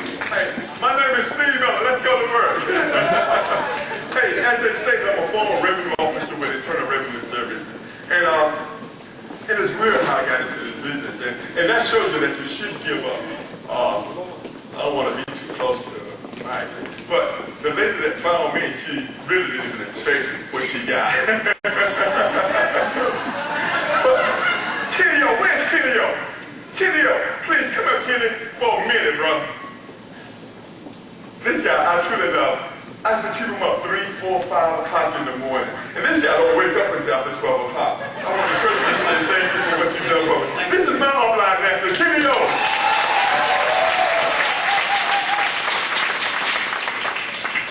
Hey, my name is Steve Miller. Let's go to work. Hey, as they state, I'm a former revenue officer with Internal Revenue Service. And it is weird how I got into this business. And that shows you that you should give up. I don't want to be too close to Mike. But the lady that found me, she really didn't even expect what she got. But Kenny-O, where's Kenny-O? Kenny-O, please come up, Kenny, for a minute, bro. This guy, I truly love. I used to keep him up 3, 4, 5 o'clock in the morning. And this guy don't wake up until after 12 o'clock. I want to first say thank you for what you've done for me. This is my offline answer. Kenny-O.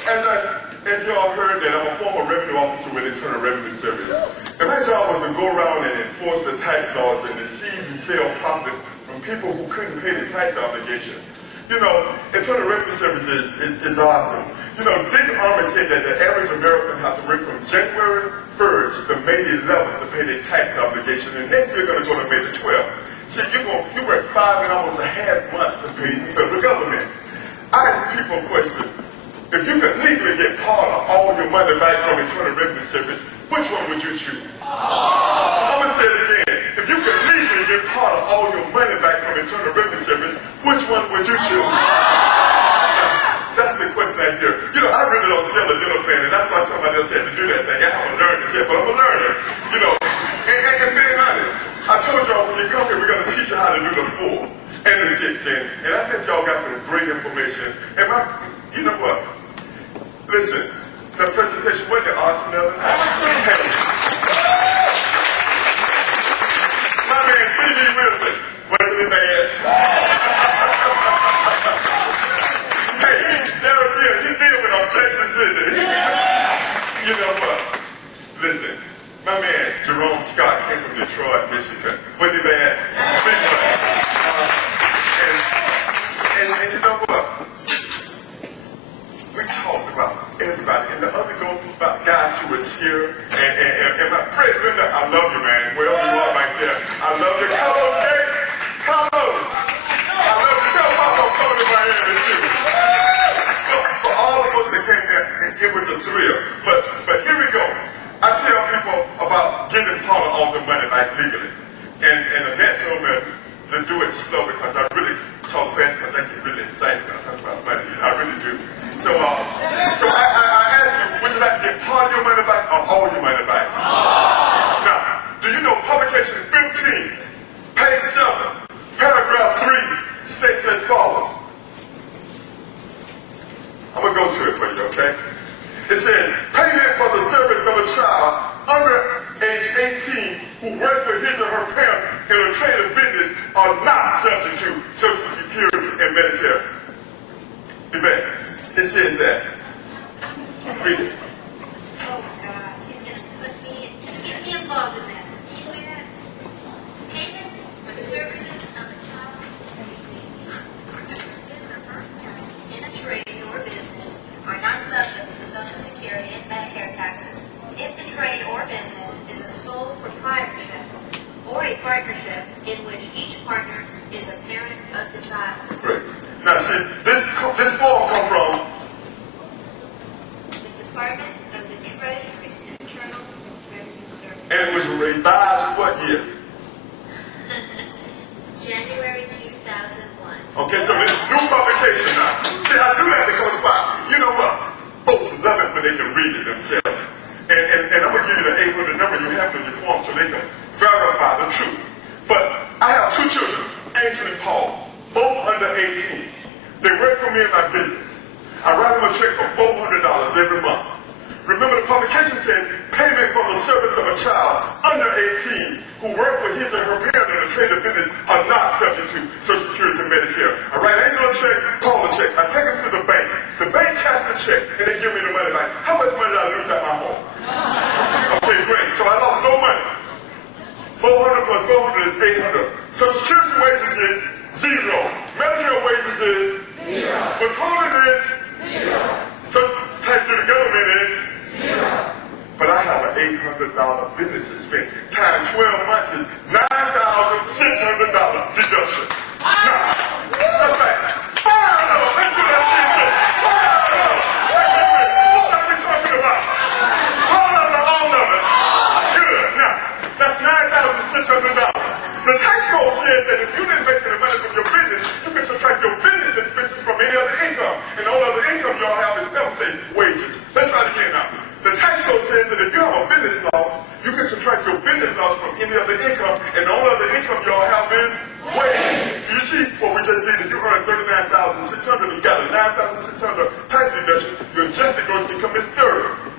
As y'all heard that I'm a former revenue officer with Internal Revenue Service. And my job was to go around and enforce the tax laws and seize and sell profit from people who couldn't pay the tax obligation. You know, Internal Revenue Service is awesome. You know, Dick Armour said that the average American has to wait from January 1st to May 11th to pay their tax obligation. And next year they're going to go to May the 12th. So you work 5 and almost a half months to pay the federal government. I ask people a question. If you could legally get part of all your money back from Internal Revenue Service, which one would you choose? I'm going to say it again. If you could legally get part of all your money back from Internal Revenue Service, which one would you choose? That's the question I hear. You know, I really don't sell a dental plan, and that's why somebody else had to do that thing. I haven't learned it yet, but I'm a learner. You know, and being honest, I told y'all when you come here, we're going to teach you how to do the 4 and the 6, and I think y'all got some great information. And you know what? Listen, the presentation wasn't awesome the other night. Hey. My man, Steve Miller, wasn't it bad? Hey, Derek Gill, you deal with objection, isn't it? You know what? Listen, my man, Jerome Scott, came from Detroit, Michigan. Wasn't it bad? And you know what? We talked about everybody, and the other guys who was here, and my friend Linda, I love you, man. Wherever you are back there, I love you. Carlos, okay? Carlos! I love you. Tell Papa I'm coming to Miami, too. For all of us that came here, it was a thrill. But here we go. I tell people about getting part of all the money back legally. And the vet told me to do it slow because I really talk fast because I get really excited when I talk about money. I really do. So I ask you, would you like to get part of your money back or all your money back? Now, do you know publication 15, page 7, paragraph 3, states as follows. I'm going to go to it for you, okay? It says, payment for the service of a child under age 18 who works for his or her parent in a trade of business are not subject to Social Security and Medicare. Event. It says that. Read it. Oh God, she's gonna put me, get me involved in this. Payments for the services of a child his or her parent in a trade or business are not subject to Social Security and Medicare taxes if the trade or business is a sole proprietorship or a partnership in which each partner is a parent of the child. Great. Now see, this form comes from The Department of the Treasury, Internal Revenue Service. and it was revised what year? January 2001. Okay, so this new publication now. See, I do that because you know what? Folks love it when they can read it themselves. And I'm going to give you the 800 number you have in your form so they can verify the truth. But I have 2 children, Angel and Paul, both under 18. They work for me in my business. I write them a check for $400 every month. Remember, the publication says payment for the service of a child under 18 who work for his or her parent in a trade of business are not subject to Social Security and Medicare. I write Angel a check, Paul a check. I take them to the bank. The bank casts the check, and they give me the money back. How much money did I lose at my home? Okay, great. So I lost no money. 400 plus 400 is 800. Social Security wages is 0. Medicare wages is 0. Withholding is 0. So tax to the government is 0. But I have an $800 business expense. Times 12 months is $9,600 deduction. Now, that's right. say wages. Let's try it again now. The tax code says that if you have a business loss, you can subtract your business loss from any other income, and the only other income y'all have is wages. You see what we just did? If you earn $39,600, you got a $9,600 tax deduction, your adjusted gross income is 30.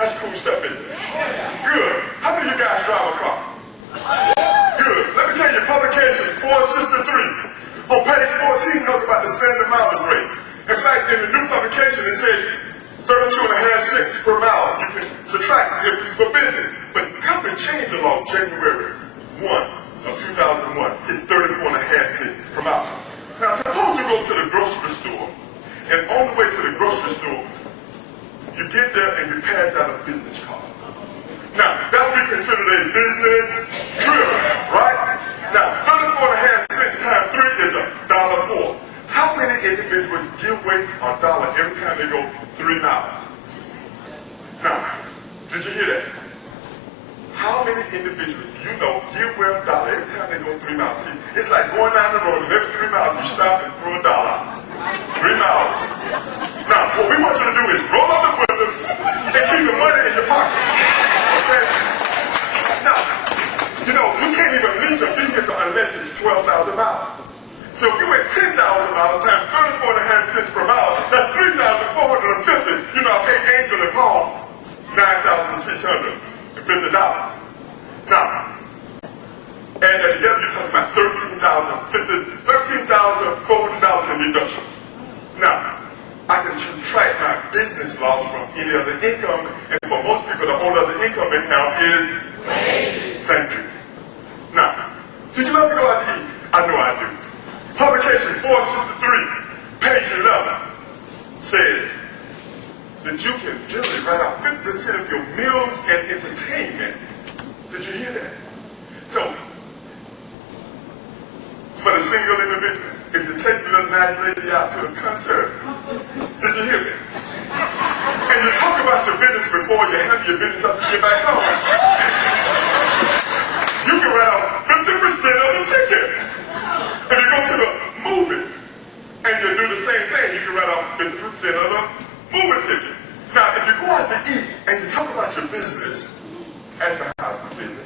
That's cool stuff, isn't it? Good. How many of you guys drive a car? Good. Let me tell you, publications 4, 6, and 3. On page 14, talk about the standard mileage rate. In fact, in the new publication, it says 32.5 cents per mile. You can subtract if it's for business. But government changed the law January 1 of 2001. It's 34.5 cents per mile. Now, suppose you go to the grocery store, and on the way to the grocery store, you get there and you pass out a business card. Now, that would be considered a business trip, right? Now, 34.5 cents times 3 is $1.04. How many individuals give away a dollar every time they go 3 miles? Now, did you hear that? How many individuals you know give away a dollar every time they go 3 miles? See, it's like going down the road and every 3 miles you stop and throw a dollar. 3 miles. Now, what we want you to do is roll up the windows and keep the money in your pocket. Okay? Now, you know, you can't even leave the vehicle unless it's 12,000 miles. So if you went 10,000 miles times 34.5 cents per mile, that's 3,450. You know, I paid Angel and Paul $9,650. Now, and at the end, you're talking about $13,400 in deductions. Now, I can subtract my business loss from any other income, and for most people, the only other income they have is wages. Thank you. Now, did you love to go out to eat? I know I do. Publication 463, page 11, says that you can generally write out 50% of your meals and entertainment. Did you hear that? So, for the single individuals, if you take the little nice lady out to a concert, did you hear that? And you talk about your business before you handle your business up to get back home. You can write out 50% of the ticket. If you go to the movie and you do the same thing, you can write out 50% of the movie ticket. Now, if you go out to eat and you talk about your business at the house of business,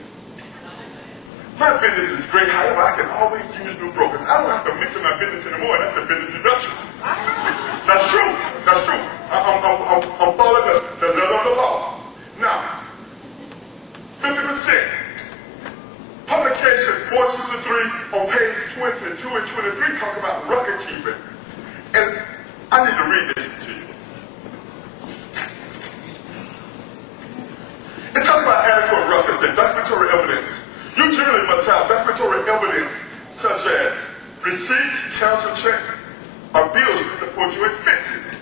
my business is great, however, I can always use new brokers. I don't have to mention my business anymore, that's a business deduction. That's true, that's true. I'm following the letter of the law. Now, 50%. Publication 463 on page 22 and 23 talk about record keeping. And I need to read this to you. It talks about adequate records and documentary evidence. You generally must have documentary evidence such as receipts, council checks, or bills to support your expenses.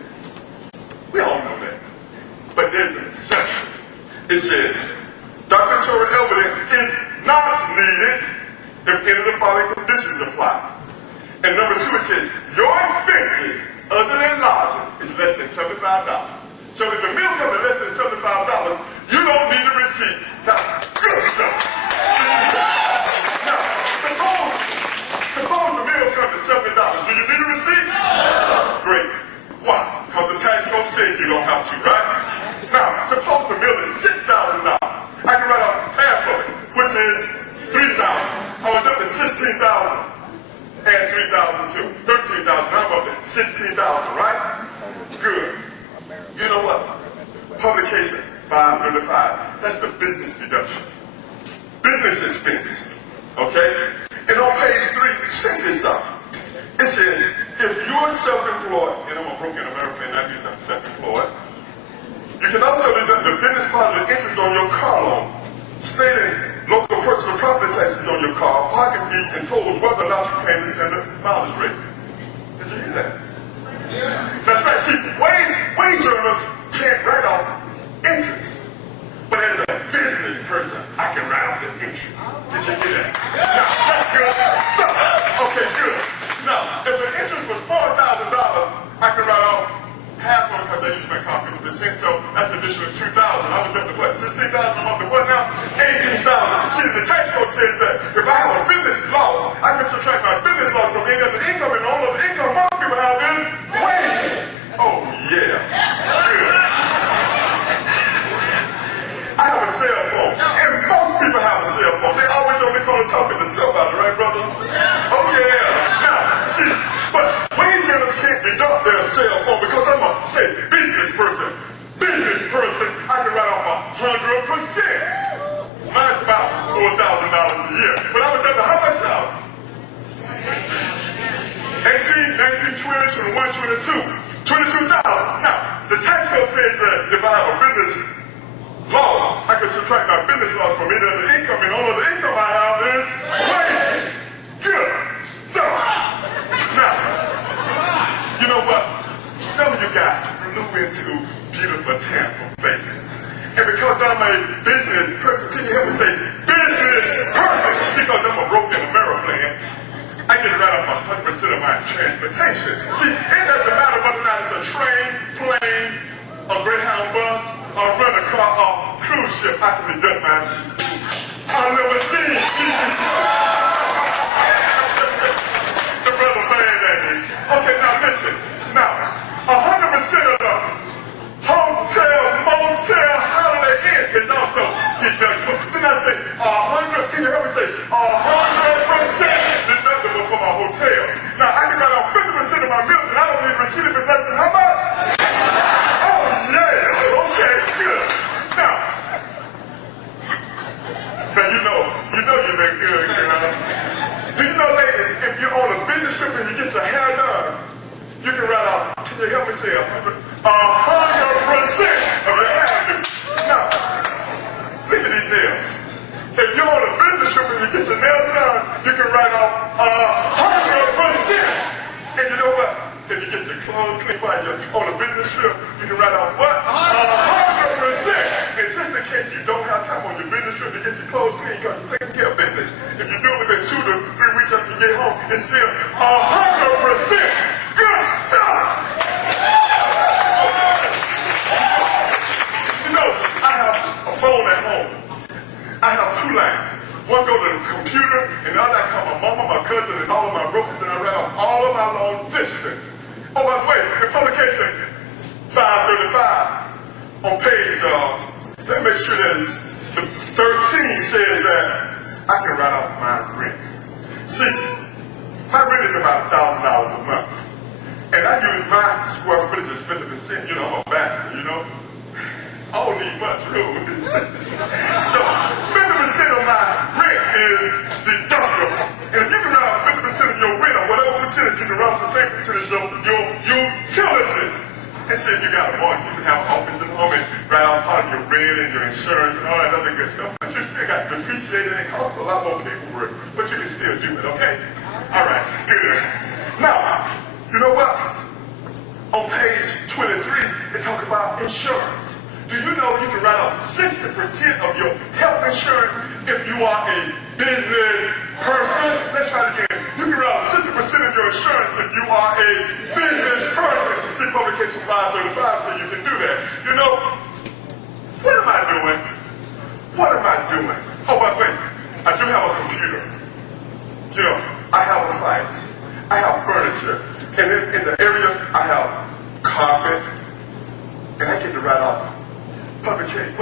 We all know that. But there's an exception. It says, documentary evidence is not needed if any of the following conditions apply. And number 2, it says, your expenses other than lodging is less than $75. So if the meal comes to less than $75, you don't need a receipt. That's good stuff. Now, suppose the meal comes to $70. Do you need a receipt? Great. Why? Because the tax code says you don't have to, right? Now, suppose the meal is $6,000. I can write off half of it, which is $3,000. I was up to $16,000. Add $3,000 to $13,000. I'm up to $16,000, right? Good. You know what? Publication 535. That's the business deduction. Business expense. Okay? And on page 3, check this out. It says, if you're self-employed, and I'm a broken American, that means I'm self-employed. You can also deduct the business part of the interest on your car loan, stating local personal property taxes on your car, parking fees, and tolls, whether or not you pay the standard mileage rate. Did you hear that? Yeah. That's right. See, wage earners can't write off interest. But as a business person, I can write off the interest. Did you hear that? Yeah. Now, that's good. Okay, good. Now, if the interest was $4,000, I can write off half of it because I used my car 50%, so that's an additional $2,000. I was up to what? $16,000. I'm up to what now? $18,000. See, the tax code says that if I have a business loss, I can subtract my business loss from any other income, and all of the income most people have is wages. Oh, yeah. Good. deduct their cell phone because I'm a business person. Business person, I can write off 100%. Mine's about $4,000 a year. But I was at the how much now? 18, 19, 20, 21, 22. 22,000. Now, the tax code says that if I have a business loss, I can subtract my business loss from any other income, and all of the income I have is wages. Good stuff. Now, you know what? Some of you guys flew into beautiful Tampa Bay. And because I'm a business person, can you help me say business person? Because I'm a broke in American, I get to write off 100% of my transportation. See, it doesn't matter whether or not it's a train, plane, a Greyhound bus, a rental car, or cruise ship. I can deduct my limousine. The brother mad at me. Okay, now listen. Now, 100% of the hotel, motel, holiday inn is also deductible. Then I say 100, can you help me say 100% deductible for my hotel. Now I can write off 50% of my meals and I don't need receipt if it's less than how much? Oh yeah, okay, good. Now you make good, do you know ladies, if you're on a business trip and you get your hair done, you can write off, can you help me say 100% of your hair. Now, look at these nails. If you're on a business trip and you get your nails done, you can write off 100%. And you know what? If you get your clothes cleaned while you're on a business trip, you can write off what? 100%. And just in case you don't have time on your business trip to get your clothes clean because you're taking care of business, if you do it within 2 to 3 weeks after you get home, it's still 100%. Good stuff. You know, I have a phone at home. I have 2 lines. One go to the computer, and the other I call my mama, my cousin, and all of my brokers, and I write off all of my long distance. Oh, by the way, in publication 535 on page, let me make sure that the 13 says that I can write off my rent. See, my rent is about $1,000 a month. And I use my square footage as 50%, I'm a bachelor, I don't need much room. So, 50% of my rent is deductible. And if you can write off 50% of your rent, or whatever percentage, you can write off the same percentage of your utilities. And see if you got a mortgage, you can have an office at home and write off part of your rent and your insurance and all that other good stuff. But you still got to depreciate it and it costs a lot more paperwork. But you can still do it, okay? All right, good. Now, you know what? On page 23, it talks about insurance. Do you know you can write off 60% of your health insurance if you are a business person? Let's try it again. You can write off 60% of your insurance if you are a business person. See publication 535 so you can do that. What am I doing? What am I doing? Oh, by the way, I do have a computer. I have a site. I have furniture. And in the area, I have carpet. And I get to write off publication,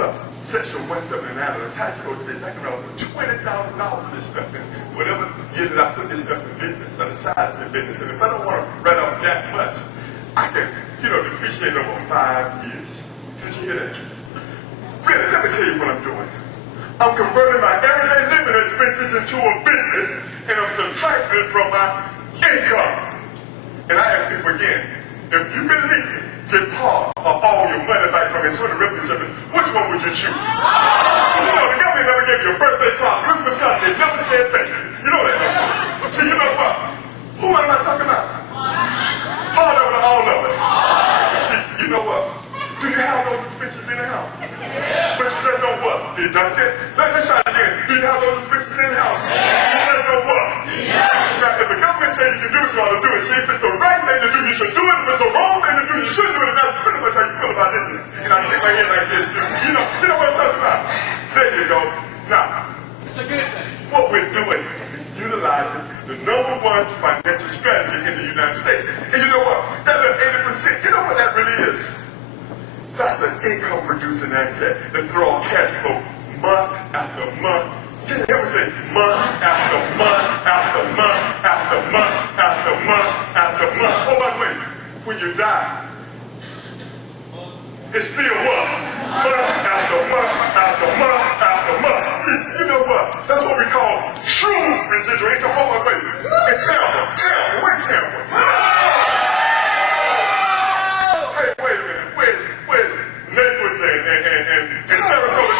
section 179 of the tax code says I can write off $20,000 for this stuff. And whatever year that I put this stuff in business, set aside in business. And if I don't want to write off that much, I can, depreciate over 5 years. Did you hear that? Really, let me tell you what I'm doing. I'm converting my everyday living expenses into a business, and I'm subtracting it from my income. And I ask people again, if you believe it, get part of all your money back from Internal Revenue Service, which one would you choose? The government never gave you a birthday card, Christmas card, they never said thank you. You know that, don't you? So you know what? Who am I talking about? Part of it, all of it. See, you know what? Do you have those expenses in the house? But you just don't what? Deduct it? Let's try it again. Do you have those expenses in the house? You just don't what? Now, if the government says you can do it, you ought to do it. See, if it's the right thing to do, you should do it. If it's the wrong thing to do, you shouldn't do it. And that's pretty much how you feel about this. And I sit right here like this. You know what I'm talking about? There you go. Now, it's a good thing. What we're doing is utilizing the #1 financial strategy in the United States. And you know what? That little 80%, you know what that really is? That's an income-producing asset that throws cash flow month after month. Can you ever say month after month after month after month after month after month? Oh, by the way, when you die, it's still what? Month after month after month after month. See, you know what? That's what we call true residual income. Hold on, wait. And Tampa, where's Tampa? Hey, wait a minute. Where's Naples and Sarasota?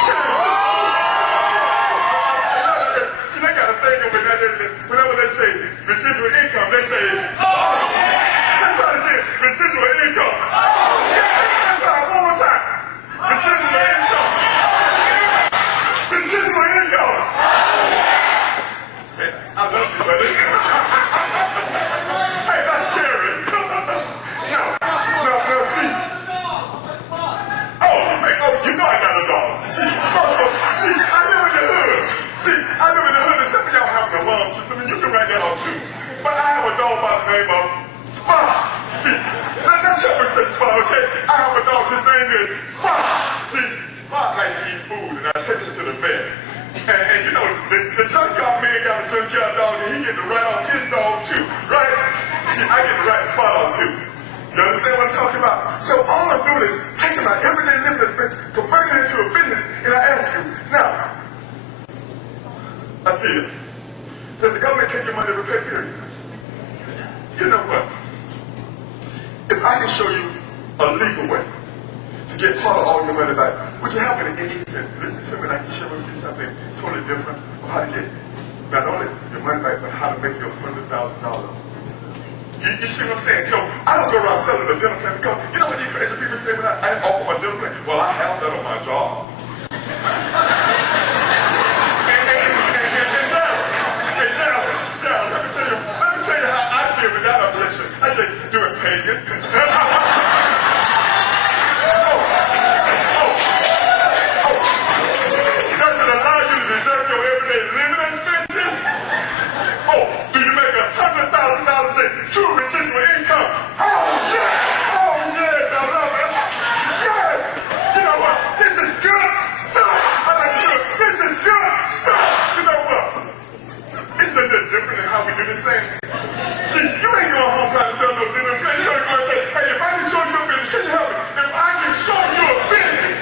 See, they got a thing over there. Whenever they say residual income, they say, let's try to say residual income. One more time. Residual income. Residual income. Hey, I love you, buddy. Hey, that's scary. No, see. You know I got a dog. See, I live in the hood. And some of y'all have an alarm system, and you can write that off too. But I have a dog by the name of Spot. See, that's Shepherd says Spot, okay? I have a dog, his name is Spot. See, Spot likes to eat food, and I take him to the vet. And you know, the junkyard man got a junkyard dog, and he get to write off his dog too, right? See, I get to write Spot on too. You understand what I'm talking about? So all I'm doing is taking my everyday living expense, converting it into a business, and I ask you, now, I feel, does the government take your money every pay period? You know what? If I can show you a legal way to get part of all your money back, would you have any interest in? Listen to me, and I can share with you something totally different of how to get not only your money back, but how to make your $100,000. You see what I'm saying? So I don't go around selling the dental plan because you know what these crazy people say when I offer my dental plan? Well, I have that on my job. Let me tell you how I deal with that objection. I say, do it pagan. Does it allow you to deserve your everyday living expenses? Oh, do you make $100,000 in true residual income? Oh, yeah! Oh, yes, I love it. Yes! You know what? This is good stuff. I like you. This is good stuff. You know what? Isn't that different than how we do this thing? See, you ain't going home trying to sell no dinner. You ain't going to say, hey, if I can show you a business, can you help me? If I can show you a business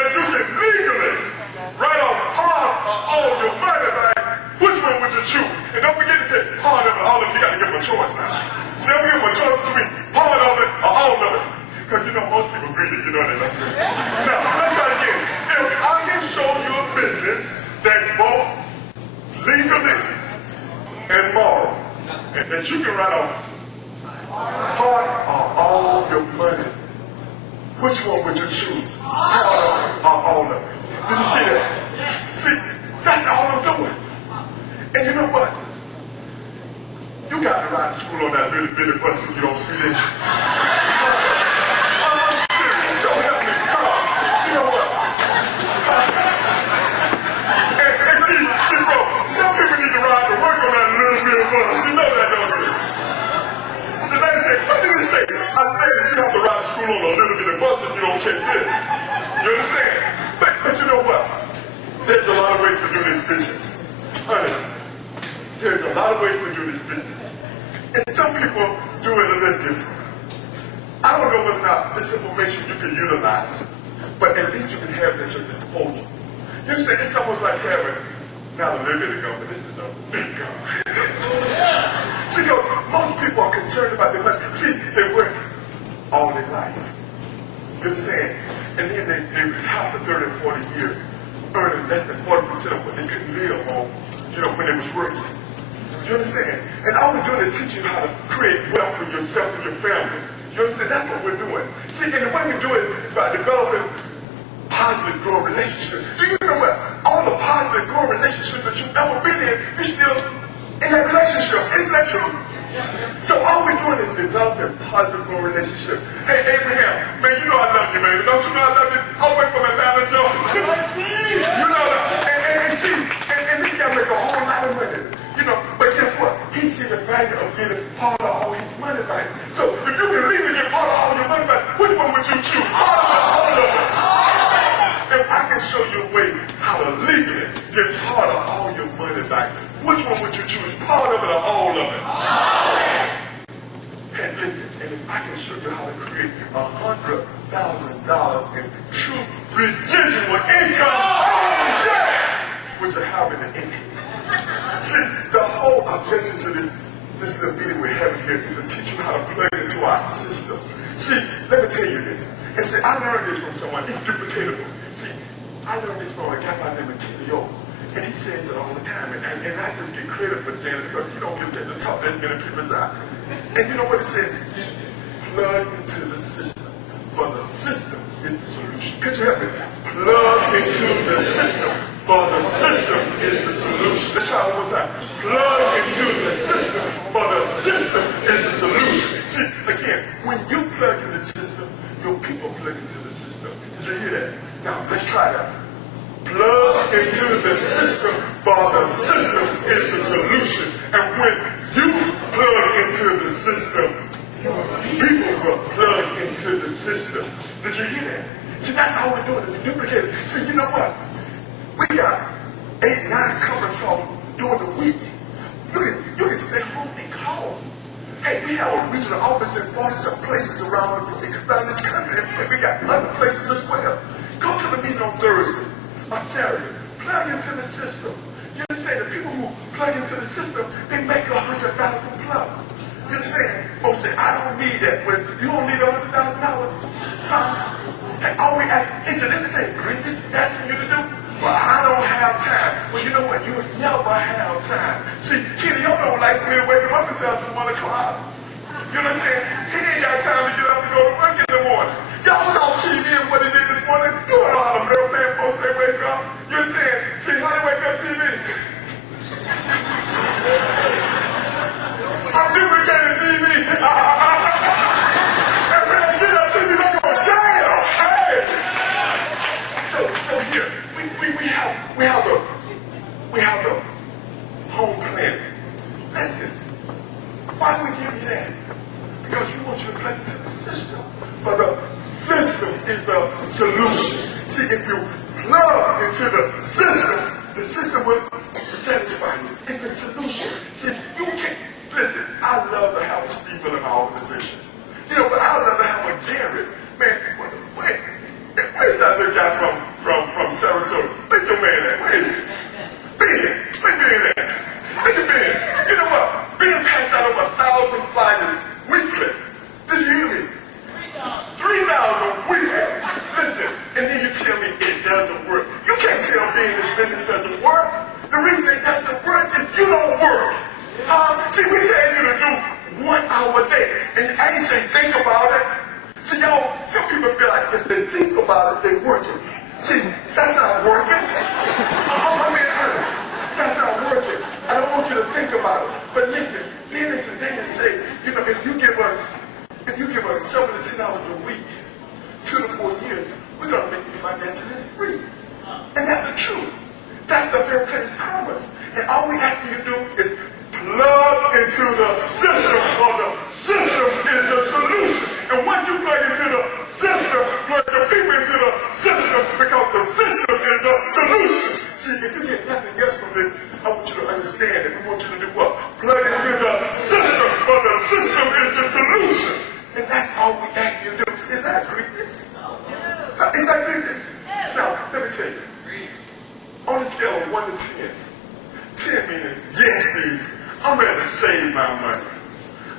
that you can legally write off part of all your money back, which one would you choose? And don't forget to say part of it, all of it. You got to give them a choice now. See, I'm giving them a choice between part of it or all of it. Because you know most people greedy, you know that. Now, let's try again. If I can show you a business that's both legally and moral, and that you can write off part or all your money, which one would you choose? Part of it or all of it? Did you see that? See, that's all I'm doing. And you know what? You got to ride to school on that really bitty bus if you don't see this. I'm serious. Don't help me. Come on. You know what? And see, bro, some people need to ride to work on that little bitty bus. You know that, don't you? So they say, what did they say? I said that you have to ride to school on a little bitty bus if you don't catch this. You understand? But you know what? There's a lot of ways to do this business. Honey, there's a lot of ways to do this business. And some people do it a little different. I don't know whether or not this information you can utilize, but at least you can have it at your disposal. You say it's almost like having not a little bit of gun, but this is a big gun. See, most people are concerned about their money. See, they work all their life. You understand? And then they retire for 30 or 40 years, earning less than 40% of what they could live on, you know, when they was working. You understand? And all we're doing is teaching you how to create wealth for yourself and your family. You understand? That's what we're doing. See, and the way we do it is by developing positive growing relationships. Do you know what? All the positive growing relationships that you've ever been in, you're still in that relationship. Isn't that true? So all we're doing is developing positive growing relationships. Hey, Abraham, man, you know I love you, man. Don't you know I love you? All the way from Atlanta, Georgia. You know that. And see, and this guy make a whole lot of money. You know, but guess what? He see the value of getting part of all his money back. So if you can legally get part of all your money back, which one would you choose? Part of it, all of it. If I can show you a way how to legally get part of all your money back, which one would you choose? Part of it or all of it? And listen, And if I can show you how to create $100,000 in true residual income, which are having an interest. See, the whole objection to this little meeting we're having here is to teach you how to plug into our system. See, let me tell you this. And see, I learned this from someone. He's duplicatable. See, I learned this from a guy by the name of T.O. And he says it all the time. And I just get credit for saying it because you don't get to talk that many people's eye. And you know what it says? Plug into the system. For the system is the solution. Could you help me? Plug into the system. For the system is the solution. Let's try one more time. Plug into the system. For the system is the solution. See, again, when you plug in the system, your people plug into the system. Did you hear that? Now, let's try that. Plug into the system, for the system is the solution. And when you plug into the system, people will plug into the system. Did you hear that? See, that's all we're doing is duplicating. See, you know what? We got 8, 9 conference calls during the week. You can stay home and call. Hey, we have a regional office in 40-some places around this country. And we got other places as well. Go to the meeting on Thursday. On Saturday, plug into the system. You understand? The people who plug into the system, they make $100,000 plus. You understand? Folks say, I don't need that. Well, you don't need $100,000. Huh? And all we ask is it anything greatness asking you to do? Well, I don't have time. Well, you know what? You would never have time. See, Kenny, y'all don't like me waking up until 1 o'clock. You understand? He ain't got time to get up and go to work in the morning. Y'all saw TV and what he did this morning. You know how the middle man folks they wake up. You understand? See how they wake up TV. I'm duplicating TV. And when they get up TV, they go, damn, hey. So here, we have the home planet. Listen, why do we give you that? Because we want you to plug into the system. For the system is the solution. See, if you plug into the system will satisfy you. It's the solution. See, you can't. Listen, I love to have a Steve Miller in my organization. You know, but I love to have a Gary. Man, where's that little guy from Sarasota? Where's your man at? Where is he? Ben. Where's Ben at? Look at Ben. You know what? Ben passed out over 1,000 flyers weekly. Did you hear me? 3,000 weekly. Listen, and then you tell me it doesn't work. You can't tell me this business doesn't work. The reason it doesn't work is you don't work. See, we tell you to do 1 hour a day. And I ain't say think about it. See, y'all, some people feel like if they think about it, they're working. See, that's not working. I mean, that's not working. I don't want you to think about it. But listen, Dennis and Dennis say, you know, if you give us 7 to 10 hours a week, 2 to 4 years, we're going to make you financially free. And that's the truth. That's the very plain promise. And all we ask you to do is plug into the system, or the system is the solution. And once you plug into the system, plug the people into the system, because the system is the solution. See, if you get nothing else from this, I want you to understand it. We want you to do what? Plug into the system, for the system is the solution. And that's all we ask you to do. Is that greatness? Is that greatness? Now, let me tell you. On a scale of 1 to 10, 10 meaning, yes, Steve, I'm ready to save my money.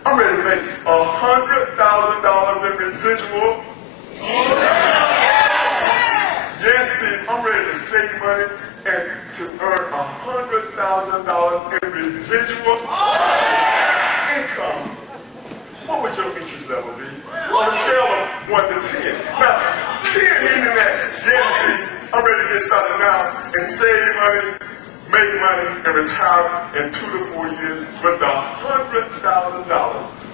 I'm ready to make $100,000 in residual. Yes, Steve, I'm ready to save money and to earn $100,000 in residual income. What would your interest level be? On a scale of 1 to 10. Now, 10 meaning that, yes, Steve, I'm ready to get started now and save money, make money, and retire in 2 to 4 years with $100,000.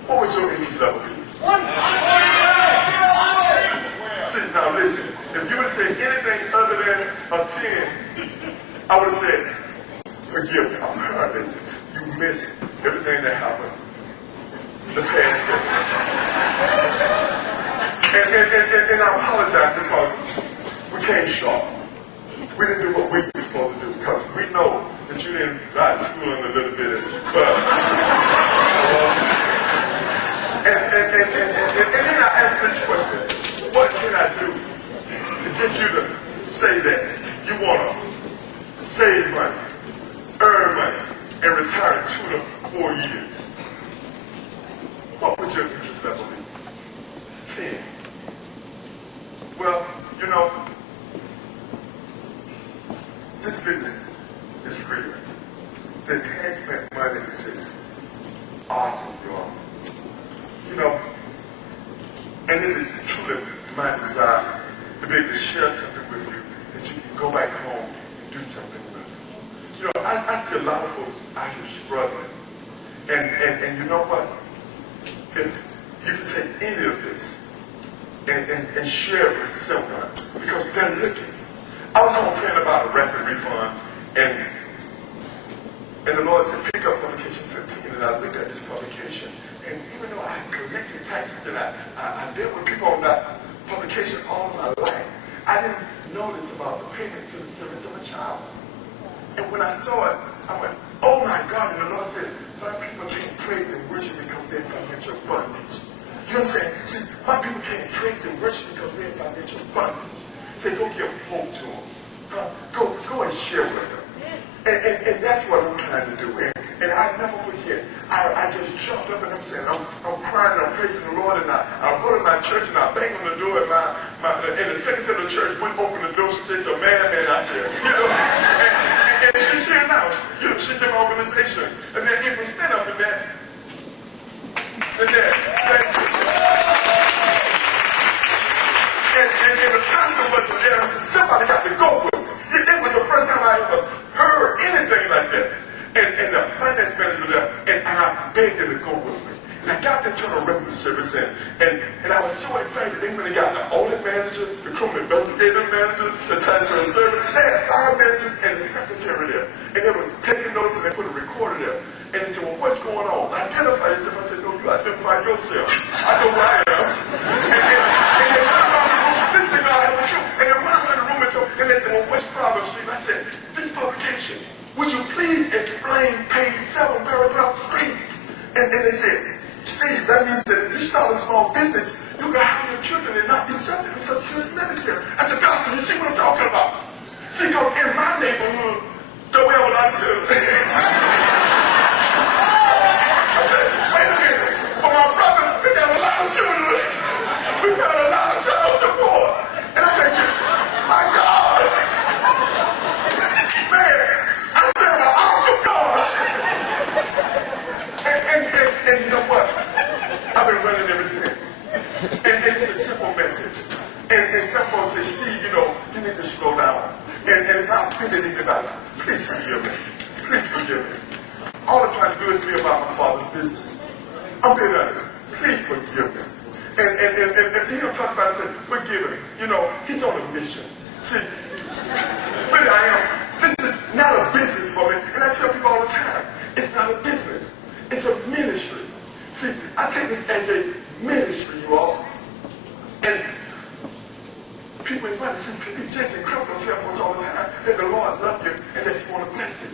What would your interest level be? See, now listen, if you would say anything other than a 10, I would have said, forgive me, I'm hurting. You missed everything that happened. The past day. And I apologize because we came short. We didn't do what we were supposed to do because we know that you didn't ride school in a little bit. But question, what can I do to get you to say that you want to save money, earn money, and retire in 2 to 4 years? What would your interest level be? 10. Well, you know, this business is real. The enhancement money is just awesome, y'all. You know, and it is truly my desire to be able to share something with you that you can go back home and do something with. You know, I see a lot of folks out here struggling. And you know what? If you can take any of this and share it with someone, because they're looking. I was on praying about a rapid refund, and the Lord said, pick up publication 15, and I looked at this publication, and even though I had collected taxes and I dealt with people on that publication all my life, I didn't notice about the payment to the service of a child. And when I saw it, I went, oh my God, and the Lord said, my people can't praise and worship because they're in financial bondage. You understand? See, my people can't praise and worship because they're in financial bondage. Say, go give hope to them. Go and share with them. And that's what I'm trying to do. And I never forget. I just jumped up and I'm saying, I'm crying and I'm praising the Lord, and I go to my church and I bang on the door, and the secretary of the church went open the door. She said, "The man out there," you know. And she's here now. You know, she's in my organization. And then if we stand up in that, and the pastor wasn't there. I said, somebody got to go with me. It was the first time I ever heard anything like that. And the finance manager was there, and I begged them to go with me. And I got the internal revenue service in. And I was so excited. They really got the audit manager, the criminal investigative manager, the taxpayer service. They had 5 managers and the secretary there. And they were taking notes and they put a recorder there. And they said, well, what's going on? I identify yourself. I said, no, you identify yourself. I know where I am. This thing I have to do. And then when I went in the room and they said, well, what's the problem, Steve? I said, this publication, would you please explain page 7, paragraph 3? And they said, Steve, that means that if you start a small business, you can have your children and not be subject to Social Security Medicare. I said, Doctor, you see what I'm talking about? See, because in my neighborhood, the way I would like to. I said, wait a minute. For my brother, we got a lot of children. We got a lot of child support. And I said, my God. Man, I said, an awesome God. And you know what? I've been running ever since. And it's a simple message. And some folks say, Steve, you know, you need to slow down. And if I offend anybody, please forgive me. Please forgive me. All I'm trying to do is be about my Father's business. I'm being honest. Please forgive me. And he don't talk about it, forgive me. You know, he's on a mission. See, really I am. This is not a business for me. And I tell people all the time, it's not a business. It's a ministry. See, I take this as a ministry, you all. And people in money, see, people chasing criminal telephones all the time, that the Lord loves you and that He want to bless you.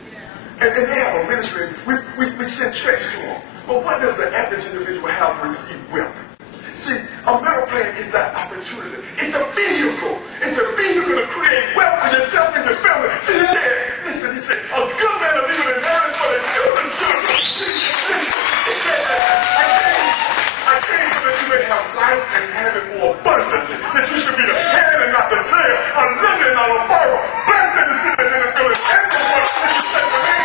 And then they have a ministry, we send checks to them. But what does the average individual have to receive wealth? See, a metal plane is that opportunity. It's a vehicle. It's a vehicle to create wealth for yourself and your family. See, he said, a good man will leave an inheritance for their children. I came so that you may have life and have it more abundantly. That you should be the head and not the tail, a lender and not a borrower. Blessed is the city that is good and the one that you say to me.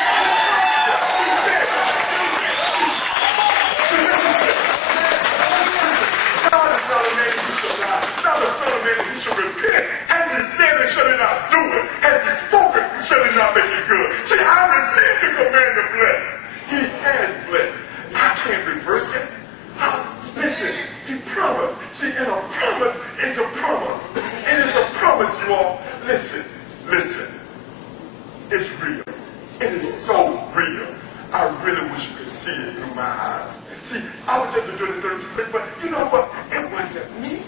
God is not a man who shall lie. Not a son of man who shall repent. Has He said it, shall He not do it? Has He spoken, shall He not make it good? See, I received the command to bless. He has blessed. I can't reverse it. Listen, He promised. See, and a promise is a promise. It is a promise, you all. Listen. It's real. It is so real. I really wish you could see it through my eyes. See, I was just doing the 36, but you know what? It wasn't me.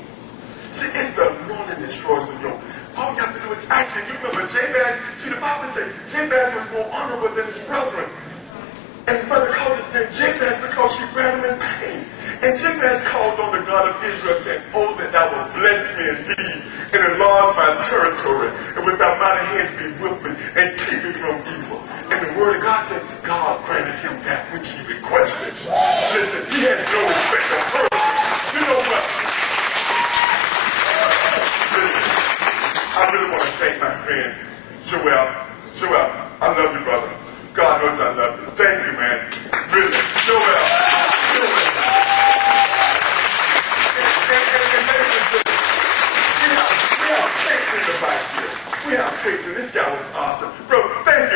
See, it's the anointing that destroys the yoke. All you have to do is action. You remember Jabez? See, the Bible says Jabez was more honorable than his brethren. And his mother called his name Jabez because she ran him in pain. And Jabez called on the God of Israel, saying, "Oh, that thou wilt bless me indeed, and enlarge my territory, and with thy mighty hand be with me, and keep me from evil." And the word of God said, God granted him that which he requested. Listen, he has no respect of persons. You know what? Listen, I really want to thank my friend, Joel. Joel, I love you, brother. God knows I love you. Thank you, man. Really. Joel. Joel. We have faith in the back here. We have faith in this guy was awesome. Bro,